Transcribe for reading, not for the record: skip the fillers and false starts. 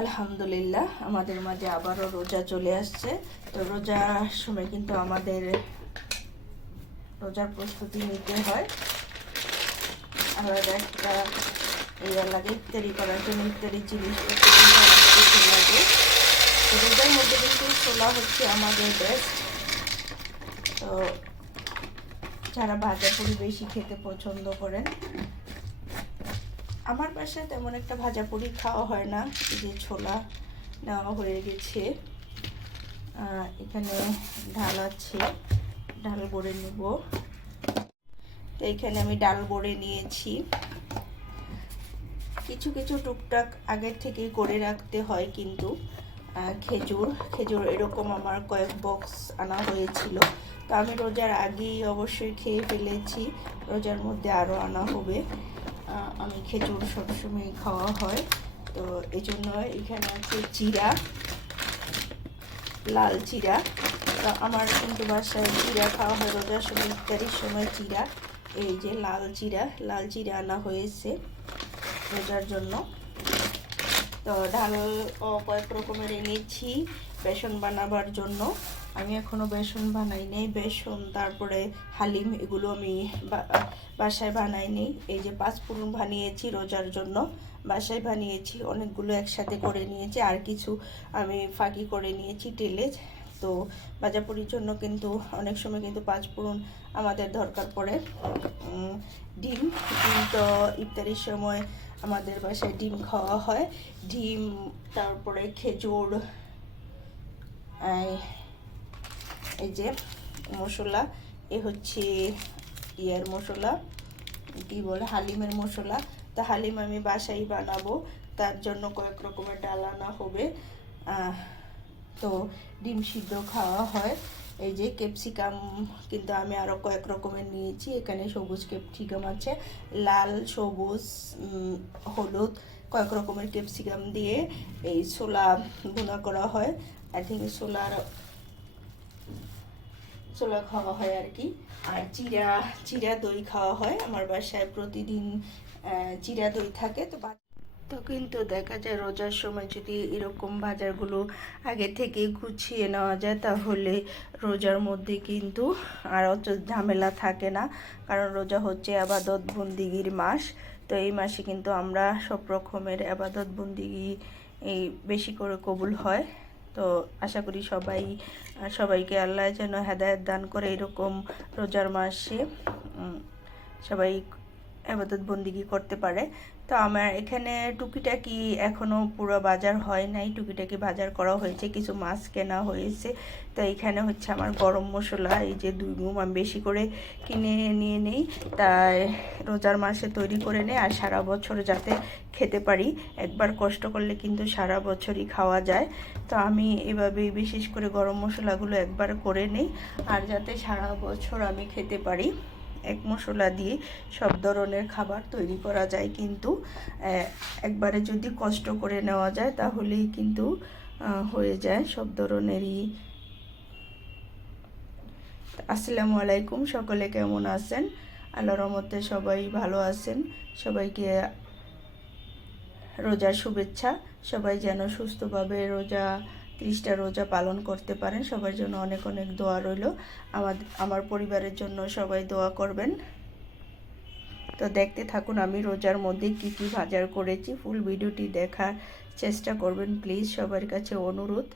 আলহামদুলিল্লাহ আমাদের মাঝে আবারও রোজা চলে আসছে। তো রোজার সময় কিন্তু আমাদের রোজার প্রস্তুতি নিতে হয়। আলাদা একটা লাগে ইফতারি করার জন্য ইফতারি জিনিসপত্র লাগে। তো রোজার মধ্যে কিন্তু ছোলা হচ্ছে আমাদের বেস্ট। তো যারা ভাজা পুরি বেশি খেতে পছন্দ করেন, আমার বাসায় তেমন একটা ভাজা পুরি খাওয়া হয় না। এই যে ছোলা নেওয়া হয়ে গেছে, এখানে ডাল আছে, ডাল বড়ে নেব। তো এখানে আমি ডাল বড়ে নিয়েছি। কিছু কিছু টুকটাক আগের থেকে করে রাখতে হয়, কিন্তু খেজুর এরকম আমার কয়েক বক্স আনা হয়েছিল। তো আমি রোজার আগেই অবশ্যই খেয়ে ফেলেছি, রোজার মধ্যে আরও আনা হবে। আমি খেজুর সবসময় খাওয়া হয়, তো এই জন্য এখানে আছে চিরা, লাল চিরা। তো আমার কিন্তু বাসায় চিরা খাওয়া হয় রোজার সময়, ইফতারির সময় চিরা। এই যে লাল চিরা আনা হয়েছে রোজার জন্য। তো ডাল কয়েক রকমের এনেছি বেসন বানাবার জন্য। আমি এখনো বেসন বানাই নেই, বেসন তারপরে হালিম এগুলো আমি বাসায় বানাই নেই। এই যে পাঁচফোড়ন বানিয়েছি রোজার জন্য, বাসায় বানিয়েছি, অনেকগুলো একসাথে করে নিয়েছি, আর কিছু আমি ফাঁকি করে নিয়েছি তেলে। তো ভাজাপুরির জন্য কিন্তু অনেক সময় কিন্তু পাঁচফোড়ন আমাদের দরকার পড়ে। ডিম তো ইফতারির সময় আমাদের বাসায় ডিম খাওয়া হয়। ডিম, তারপরে খেজুর, এই যে মশলা, এ হচ্ছে ইয়ার মশলা, কি বলে হালিমের মশলা। তা হালিম আমি বাসায় বানাবো, তার জন্য কয়েক রকমের ডাল আনা হবে। তো ডিম সিদ্ধ খাওয়া হয়। এই যে ক্যাপসিকাম কিন্তু আমি আরও কয়েক রকমের নিয়েছি। এখানে সবুজ ক্যাপসিকাম আছে, লাল, সবুজ, হলুদ, কয়েক রকমের ক্যাপসিকাম দিয়ে এই ছোলা ভুনা করা হয়। আই থিঙ্ক ছোলা খাওয়া হয় আর কি। আর চিরা দই খাওয়া হয়। আমার বাসায় প্রতিদিন চিরা দই থাকে। তো কিন্তু দেখা যায় রোজার সময় যদি এরকম বাজারগুলো আগে থেকে গুছিয়ে নেওয়া যায়, তাহলে রোজার মধ্যে কিন্তু আর অত ঝামেলা থাকে না। কারণ রোজা হচ্ছে আবাদত বন্দিগির মাস। তো এই মাসে কিন্তু আমরা সব রকমের আবাদত বন্দিগি বেশি করে কবুল হয়। তো আশা করি সবাইকে আল্লাহ যেন হেদায়েত দান করে, এরকম রোজার মাসে সবাই ইবাদত বন্দিগি করতে পারে। তো আমার এখানে টুকিটাকি এখনও পুরো বাজার হয় নাই, টুকিটাকি বাজার করা হয়েছে, কিছু মাছ কেনা হয়েছে। তো এখানে হচ্ছে আমার গরম মশলা, এই যে 2 গুম আমি বেশি করে কিনে নিয়ে নেই, তাই রোজার মাসে তৈরি করে নেই, আর সারা বছর যাতে খেতে পারি। একবার কষ্ট করলে কিন্তু সারা বছরই খাওয়া যায়। তো আমি এভাবেই বিশেষ করে গরম মশলাগুলো একবার করে নেই, আর যাতে সারা বছর আমি খেতে পারি। এক মশলা দিয়ে সব ধরনের খাবার তৈরি করা যায়, কিন্তু একবারে যদি কষ্ট করে নেওয়া যায় তাহলেই কিন্তু হয়ে যায় সব ধরনেরই। আসসালামু আলাইকুম, সকলে কেমন আছেন? আল্লাহর রহমতে সবাই ভালো আছেন। সবাইকে রোজার শুভেচ্ছা। সবাই যেন সুস্থভাবে 30টা রোজা পালন করতে পারেন। সবার জন্য অনেক অনেক দোয়া রইল। আমার পরিবারের জন্য সবাই দোয়া করবেন। তো দেখতে থাকুন আমি রোজার মধ্যে কি কি বাজার করেছি। ফুল ভিডিওটি দেখার চেষ্টা করবেন প্লিজ, সবার কাছে অনুরোধ।